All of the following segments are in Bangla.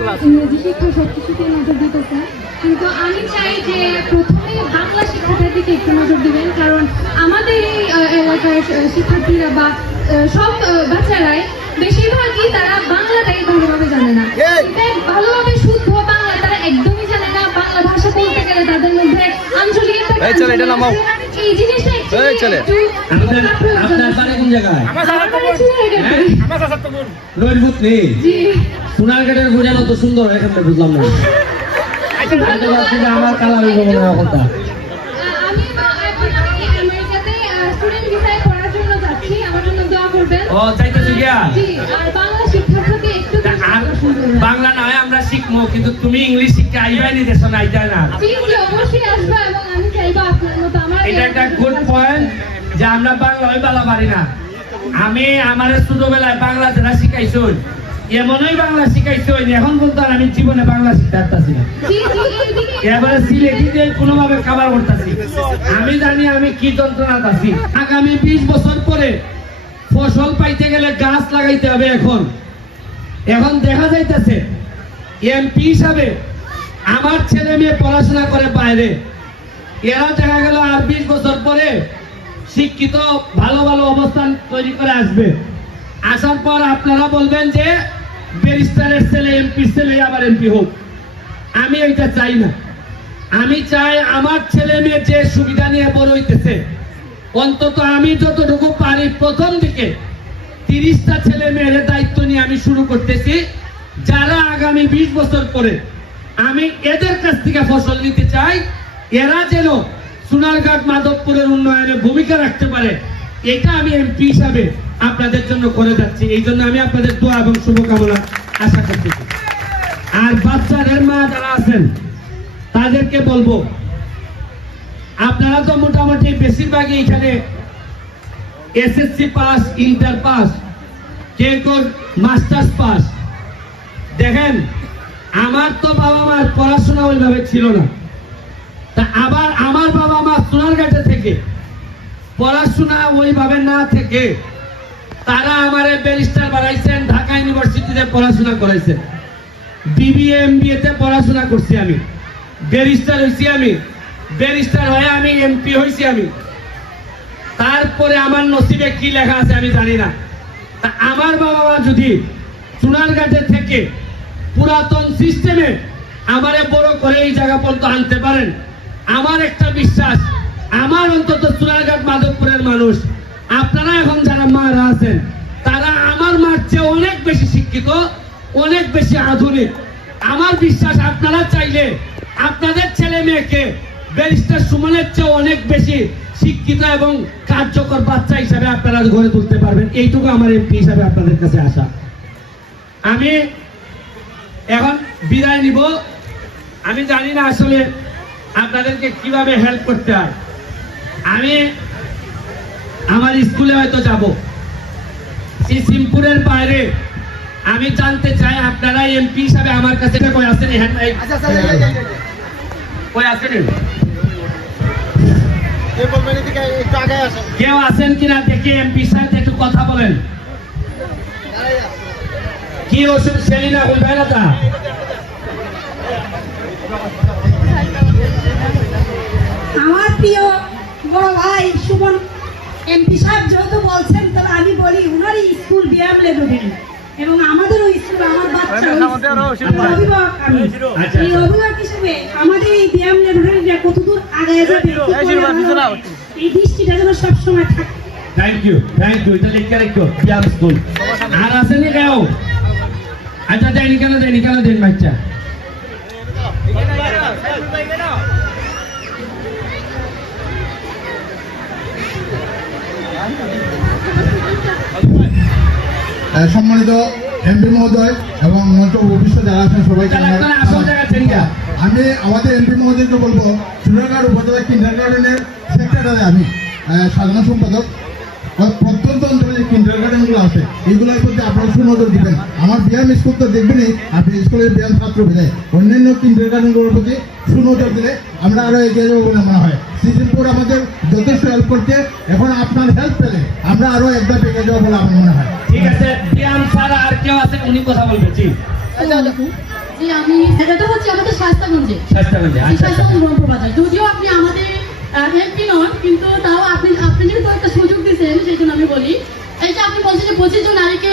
ইংরেজি শিক্ষা সব কিছুতে নজর দিতেছেন কিন্তু আমি চাই যে প্রথমে বাংলা শিক্ষাটার দিকে একটু নজর দিবেন কারণ আমাদের এই এলাকার শিক্ষার্থীরা বা সব বাচ্চারাই বেশিরভাগই তারা বাংলাটাই ভালোভাবে জানে না। ভালোভাবে শুদ্ধ বাংলা তারা একদমই জানে না। বাংলা ভাষা বলতে গেলে তাদের মধ্যে আঞ্চলিক একটা এই জিনিসটা এই চলে। আপনার আপনার বাড়ি কোন জায়গায়? আমার জি। সোনারঘাটের বোঝানো তো সুন্দর বুঝলাম না। আমার কালার হইব হয় কথা। আমি বা- এখন আমি আমেরিকাতে স্টুডেন্ট ভিসায় পড়ার জন্য যাচ্ছি। আমার জন্য দোয়া করবেন। ও চাইতেছো গিয়া আর বাংলা নয় আমরা শিখব কিন্তু তুমি ইংলিশ শিখতে আইবাই নি দেশ নাই তাই না। জি জি অবশ্যই আসবে এবং আমি এটা একটা গুড পয়েন্ট যে আমরা বাংলা ওই বালা পারি না। আমি আমার ছোটবেলায় বাংলা যারা শিখাইছো এমনই বাংলা শিখাইছো এখন বলতো আমি জীবনে বাংলা শিখতে পারতাছি না। এবারে কোনোভাবে খাবার করতেছি। আমি জানি আমি কি যন্ত্রণা আছি। আগামী বিশ বছর পরে ফসল পাইতে গেলে গাছ লাগাইতে হবে এখন। এখন দেখা যাইতেছে এমপি হিসাবে আমার ছেলে মেয়ে পড়াশোনা করে বাইরে। এরা দেখা গেল আর বিশ বছর পরে শিক্ষিত, ভালো ভালো অবস্থান তৈরি করে আসবে। আসার পর আপনারা বলবেন যে, ব্যারিস্টারের ছেলে এমপি ছেলে, আবার এমপি হোক। আমি এটা চাই না। আমি চাই আমার ছেলে মেয়ে যে সুবিধা নিয়ে বড় হইতেছে। অন্তত আমি যতটুকু পারি প্রথম দিকে তিরিশটা ছেলে মেয়ের দায়িত্ব নিয়ে আমি শুরু করতেছি। যারা আগামী বিশ বছর পরে আমি এদের কাছ থেকে ফসল নিতে চাই এরা যেন সোনারঘাট মাধবপুরের উন্নয়নে ভূমিকা রাখতে পারে, এটা আমি এমপি হিসাবে আপনাদের জন্য করে যাচ্ছি। এই জন্য আমি আপনাদের দোয়া এবং শুভকামনা আশা করতেছি আর বাচ্চাদের মা যারা আছেন, তাদেরকে বলব, আপনারা তো মোটামুটি বেশিরভাগই এখানে এসএসসি পাস ইন্টার পাস কেউ কেউ মাস্টার্স পাস দেখেন, আমার তো বাবা মার পড়াশোনা ওইভাবে ছিল না। তা আবার আমার বাবা মা সোনার সোনারঘাটে থেকে, পড়াশোনা ওইভাবে না থেকে তারা আমারে ব্যারিস্টার বানাইছেন, ঢাকা ইউনিভার্সিটিতে পড়াশোনা করাইছেন। বিবিএ, এমবিএ তে পড়াশোনা করছি আমি। ব্যারিস্টার হইছি আমি। ব্যারিস্টার হয়ে আমি এমপি হইছি আমি। তারপরে আমার নসিবে কি লেখা আছে আমি জানি না। তা আমার বাবা মা যদি সোনারঘাটে থেকে পুরাতন সিস্টেমে আমারে বড় করে এই জায়গা পর্যন্ত আনতে পারেন আমার একটা বিশ্বাস, আমার অন্তত সোনারঘাট মাধবপুরের মানুষ, আপনারা এখন যারা মারা আছেন, তারা আমার মার চেয়ে অনেক বেশি শিক্ষিত, অনেক বেশি আধুনিক। আমার বিশ্বাস, আপনারা চাইলে আপনাদের ছেলে মেয়েকে ব্যারিস্টার সুমনের চেয়ে অনেক বেশি শিক্ষিত এবং কার্যকর বাচ্চা হিসাবে আপনারা গড়ে তুলতে পারবেন। এইটুকু আমার এমপি হিসাবে আপনাদের কাছে আসা আমি এখন বিদায় নিব। আমি জানি না আসলে আপনাদেরকে কীভাবে হেল্প করতে হয়? আমি আমার স্কুলে হয়তো যাব। সিমপুরের বাইরে। আমি জানতে চাই আপনারা এমপি হিসাবে আমার কাছে কই আছেন? হ্যান্ড কই আছেন? কেউ আছেন কিনা দেখে এমপি সাথে একটু কথা বলেন। কি ওষুধ সেলিনা বুঝবে না তা এই। অভিভাবক হিসেবে আমাদের এই ব্যায়াম লেভেলের কতদূর আগায় যাবে কি করে ভালো হবে, এই দৃষ্টিটা যেন সবসময় থাকে। থ্যাংক ইউ থ্যাংক ইউ এটা লিখে রাখো বিয়াম স্কুল আর আসেনি কেউ? আচ্ছা যাইনি কেন যাইনি কেন দেন বাচ্চা। সম্মানিত এমপি মহোদয় এবং মঞ্চ ভবিষ্যৎ যারা আছেন সবাইকে আমি আমাদের এমপি মহোদয়কে বলব সুরাঘাট উপজেলা কিন্ডার গার্ডেনের সেক্রেটারি আমি সাধারণ সম্পাদক। প্রত্যন্ত অঞ্চলে যে কিন্ডার গার্ডেনগুলো আছে এইগুলোর প্রতি আপনারা সুনজর দিবেন। আমার ব্যায়াম স্কুল তো দেখবেনই আপনি স্কুলের ব্যায়াম ছাত্র বিদায় অন্যান্য কিন্ডার গার্ডেনগুলোর প্রতি সুনজর দিলে আমরা আরও এগিয়ে যাব বলে মনে হয়। সিজিমপুর আমাদের যথেষ্ট হেল্প করছে এখন আপনার হেল্প পেলে আমরা আরও একদম এগিয়ে যাব বলে আমার মনে হয়। ঠিক আছে বিয়াম ছাড়া আর কেউ আছে? উনি কথা বলবে জি। যে আমি এটা হচ্ছে আমাদের স্বাস্থ্যগঞ্জে স্বাস্থ্যগঞ্জে আচ্ছা আচ্ছা। স্বাস্থ্যগঞ্জ যদিও আপনি আমাদের এমপি নন কিন্তু তাও আপনি আপনি যেহেতু একটা সুযোগ দিয়েছেন সেই জন্য আমি বলি। এই যে আপনি বলছেন যে পঁচিশ জন নারীকে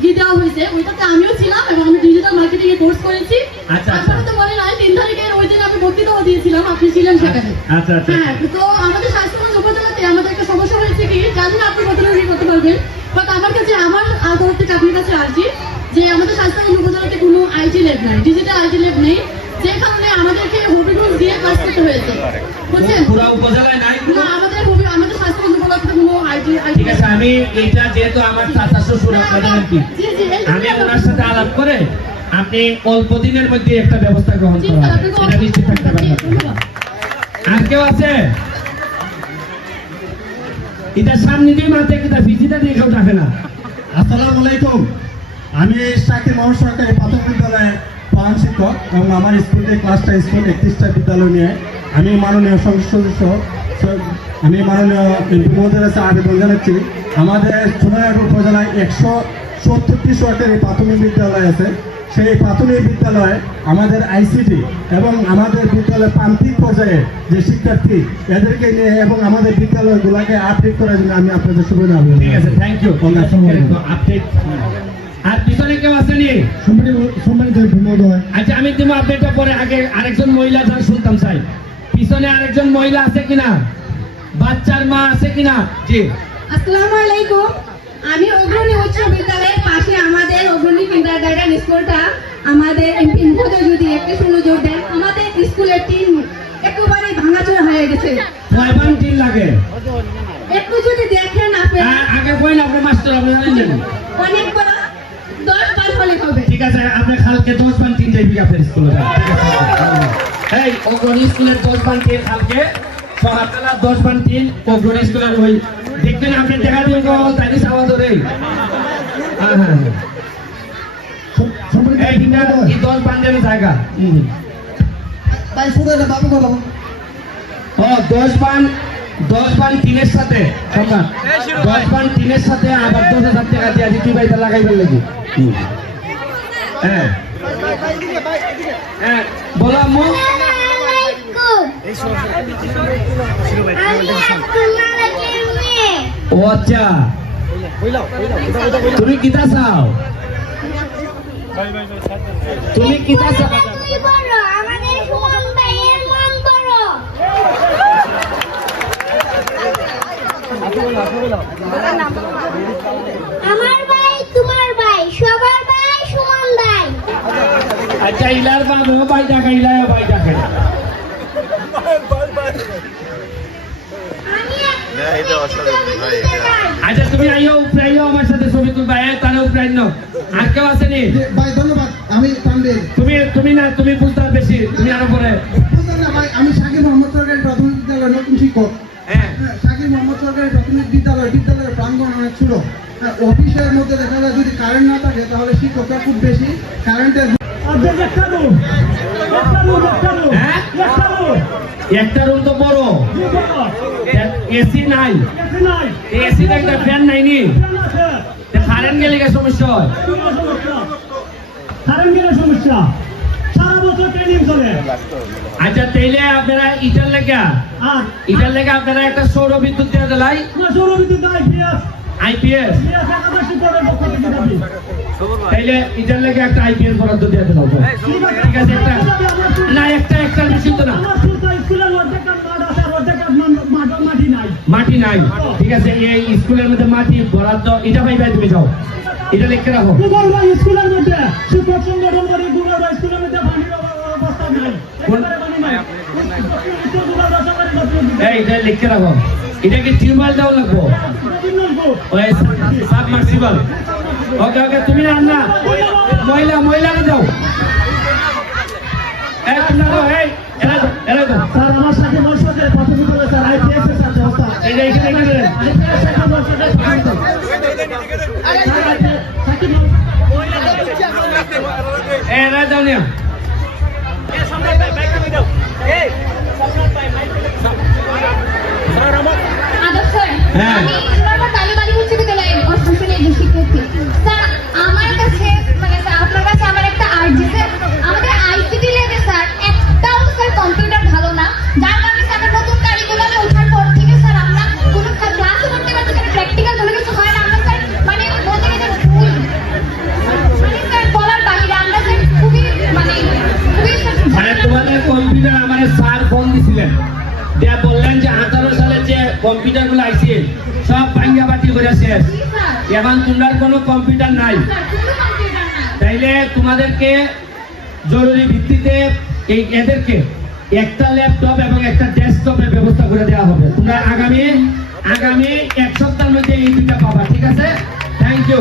ঘি দেওয়া হয়েছে ওইটাতে আমিও ছিলাম এবং আমি ডিজিটাল মার্কেটিং এ কোর্স করেছি। আচ্ছা, আচ্ছা। আপনারা তো মনে নয় তিন তারিখের ওই দিন আমি বক্তৃতাও দিয়েছিলাম আপনি ছিলেন সেখানে। আচ্ছা আচ্ছা। হ্যাঁ তো আমাদের স্বাস্থ্যগঞ্জ উপজেলাতে আমাদের একটা সমস্যা হয়েছে কি জানি না আপনি কতটা করতে পারবেন বাট আমার কাছে আমার তরফ থেকে আপনার কাছে আসছি যে আমাদের স্বাস্থ্যগঞ্জ উপজেলাতে কোনো আইটি ল্যাব নাই ডিজিটাল আইটি ল্যাব নেই। যে কারণে আমাদেরকে হবিগঞ্জ দিয়ে কাজ করতে হয়েছে। বুঝছেন? পুরা উপজেলায় নাই না আমাদের হবি আমাদের কোনো আইটি ঠিক আছে আমি এটা যেহেতু আমার চাচা শ্বশুর আপনাদের এমপি জি জি এই আমি ওনার সাথে আলাপ করে আপনি অল্প দিনের মধ্যে একটা ব্যবস্থা গ্রহণ করা স্যার হবে। আপনাকে এটা নিশ্চিত থাকতে পারেন আর কেউ আছে? এটা সামনে দিয়ে মাঠে কিনা ভিজিটা দিয়ে কেউ ডাকে না। আসসালামু আলাইকুম। আমি শাকির মোহাম্মদ সরকারি প্রাথমিক বিদ্যালয়ের প্রধান শিক্ষক এবং আমার স্কুলটি ক্লাসটা স্কুল একত্রিশটা বিদ্যালয় নিয়ে আমি মাননীয় সংসদ সদস্য আমি মাননীয় এমপি মহোদয়ের কাছে আবেদন জানাচ্ছি। আমাদের সোনারপুর উপজেলায় একশো সত্তরটি সরকারি প্রাথমিক বিদ্যালয় আছে। সেই প্রাথমিক বিদ্যালয়ে আমাদের আইসিটি এবং আমাদের বিদ্যালয়ের প্রান্তিক পর্যায়ে যে শিক্ষার্থী এদেরকে নিয়ে এবং আমাদের বিদ্যালয়গুলোকে আপডেট করার জন্য আমি আপনাদের সুবিধা ঠিক আছে থ্যাংক ইউ আপডেট কেউ আসেনি? সম্মানিত মহোদয় আচ্ছা আমি দিব আপডেটটা পরে। আগে আরেকজন মহিলা যারা শুনতাম চাই পিছনে আরেকজন মহিলা আছে কিনা? বাচ্চার মা আছে কিনা? জি। আসসালামু আলাইকুম আমি অগ্রণী উচ্চ বিদ্যালয়ের পাশে আমাদের অগ্রণী কিন্ডারগার্টেন স্কুলটা আমাদের এমপি মহোদয় যদি একটু সুযোগ দেন আমাদের স্কুলের টিম একেবারে ভাঙাচোরা হয়ে গেছে। কয়বার তিন লাগে? একটু যদি দেখেন আপনি। আগে কই না আপনি মাস্টার আপনি জানেন। অনেক বড় দশ বার হলে হবে ঠিক আছে আপনি কালকে দশ বান তিন যাইবি আপনার স্কুলে। এই অগ্রণী স্কুলের দশ বান তিন কালকে। সকালবেলা দশ বান তিন অগ্রণী স্কুলের ওই দেখবেন আপনি দেখা দিন তাই সাওয়া ধরে। হ্যাঁ হ্যাঁ। এই দশ বান দেবে জায়গা? হুম। তাই শুধু বাবু কথা ও দশ বান দশ বান তিনের সাথে। দশ বান তিনের সাথে আবার দশ হাজার টাকা দিয়ে তুই বাড়িতে লাগাইবেন নাকি হ্যাঁ। বলো আম্মু ও আচ্ছা। তুমি কিতা চাও? তুমি কিতা চাও? আমার ভাই তোমার ভাই সবার ভাই সুমন ভাই আচ্ছা ইলার বাবু ভাই ডাকা ইলার ভাই এটা। আচ্ছা তুমি আইও উপরে আইও আমার সাথে ছবি তুলবা উপরে আইনো আর কেউ আসেনি? ভাই ধন্যবাদ আমি তুমি তুমি না তুমি বুঝতে বেশি তুমি আরও পরে। ভাই আমি মোহাম্মদ সরকারি প্রাথমিক নতুন শিক্ষক। হ্যাঁ। হ্যাঁ, মোহাম্মদ সরকারি প্রাথমিক বিদ্যালয় বিদ্যালয়ের প্রাঙ্গণ অনেক ছোট। হ্যাঁ, অফিসের মধ্যে দেখা যায় যদি কারেন্ট না থাকে তাহলে শিক্ষকরা খুব বেশি কারেন্টের একটা রুম তো বড়। এসি নাই। এসি একটা ফ্যান নাই নি কারেন্ট গেলে সমস্যা হয়? সমস্যা সারা বছর ট্রেনিং চলে আচ্ছা তাইলে আপনারা ইটার লেগা ইটার লেগা আপনারা একটা সৌর বিদ্যুৎ দেওয়া দিলাই আপনার সৌরবিদ্যুৎ দেয় পিএস আইপিএস তাইলে ইটার লেগে একটা আইপিএস বরাদ্দ দেওয়া দিলাম ঠিক আছে একটা না একটা একটা বেশি তো না মাটি নাই? ঠিক আছে এই স্কুলের মধ্যে মাটি বরাদ্দ এটা ভাই ভাই তুমি যাও। এটা লিখে রাখো। স্কুলের মধ্যে। শিক্ষক সংগঠন করে গুগলবা স্কুলের মধ্যে পানির অবস্থা নাই। এটা লিখে রাখো। এটা কি টিউবওয়েল দেওয়া লাগবো সাবমার্সিবল। ওকে ওকে তুমি আন না মহিলা মহিলাকে দাও। এই তোমরা দাও এই এরা দাও স্যার আমার সাথে বর্ষকের প্রাথমিক বিদ্যালয় স্যার আইপিএস এর সাথে হস্তা এই যে নাই। তাইলে তোমাদেরকে জরুরি ভিত্তিতে এই এদেরকে একটা ল্যাপটপ এবং একটা ডেস্কটপের ব্যবস্থা করে দেওয়া হবে। তোমরা আগামী আগামী এক সপ্তাহের মধ্যে এই দুইটা পাবা ঠিক আছে? থ্যাংক ইউ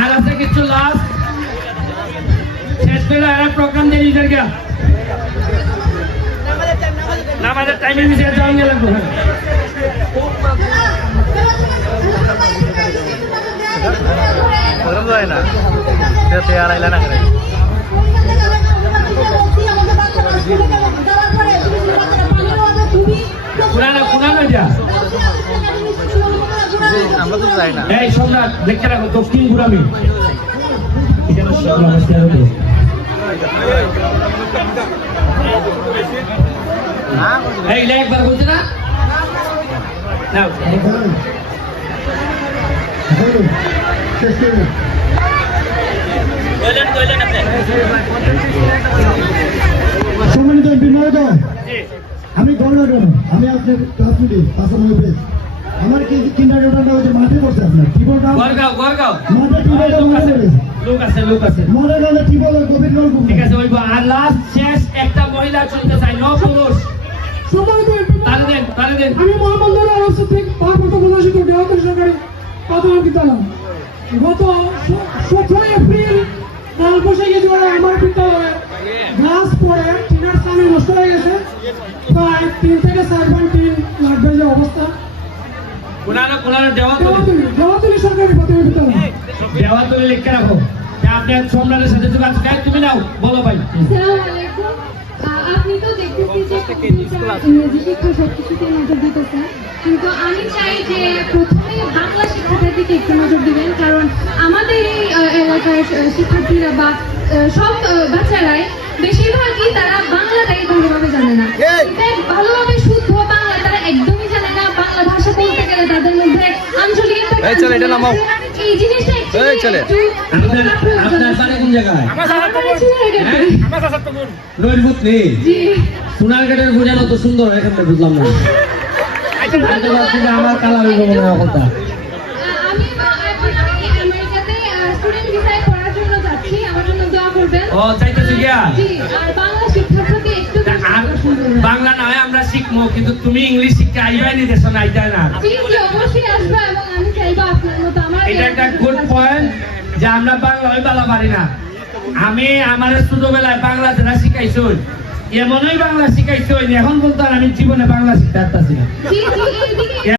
আর আছে কিছু লাস্ট শেষ আর প্রোগ্রাম দিয়ে আমাদের টাইমের বিষয়ে যাওয়া গেল যায় না সে আর আইলা না করে আমরা তো যাই না। এই সম্রাট দেখে রাখো দক্ষিণ গুরামি এখানে সম্রাট আছে, আর কি? এই একবার বলছে না। করে দেন। সম্মানিত এমপি মহোদয় আমি গণনাগণ আমি আপনার মিটিং পাশাপাশি পেয়েছি আমার কি কিন্ডার গার্ডেনটা যে মাঠে করছে আপনার? গড়গাঁও মাঠে লোক আছে লোক আছে মনে গেলে কি গভীর নলকূপ ঠিক আছে ওই আর লাস্ট শেষ একটা মহিলা চলতে চাই ন পুরুষ। সম্মানিত এমপি আমি মোহাম্মদ দেহতী সরকারি প্রাথমিক বিদ্যালয় গত সতেরোই এপ্রিল কাল বৈশাখী মানে আমার বিদ্যালয়ে গ্লাস পরে টিনার সামনে নষ্ট হয়ে গেছে প্রায় তিন থেকে চার পয়েন্ট তিন লাগবে যে অবস্থা। তা সম্রাটের সাথে যোগাযোগ তুমি নাও বলো ভাই। আসসালামু আলাইকুম। আহ, আপনি তো দেখতেছি যে ইংরেজি শিক্ষা সবকিছুতে নজর দিতেছেন। কিন্তু আমি চাই যে প্রথমে বাংলা শিক্ষাটার দিকে একটু নজর দিবেন কারণ আমাদের এই এলাকার শিক্ষার্থীরা বা আহ, সব বাচ্চারাই বেশিরভাগই তারা বাংলাটাই ভালোভাবে জানে না। ভালোভাবে শুদ্ধ বাংলা তারা একদমই জানে না। বাংলা ভাষা বলতে গেলে তাদের মধ্যে আঞ্চলিক চলে। আপনার আপনার বাড়ি কোন জায়গায়? আমার নেই জি। সোনারঘাটের বোঝানো তো সুন্দর এখান থেকে বুঝলাম না। জানতে আমার কালার হইব হয় ওখানটা আমি এখন আমি আমেরিকাতে স্টুডেন্ট ভিসায় পড়ার জন্য যাচ্ছি আমার জন্য দোয়া করবেন। ও চাইতেছি গিয়া? জি আর বাংলা নয় আমরা শিখব কিন্তু তুমি ইংলিশ শিখতে আইবাই নি দেশ না। আইতা না অবশ্যই আসবে এটা একটা গুড পয়েন্ট যে আমরা বাংলা ওই বালা পারি না। আমি আমার ছোটবেলায় বাংলা যারা শিখাইছো এমনই বাংলা শিখাইছো এখন বলতো আর আমি জীবনে বাংলা শিখতে পারতাছি না।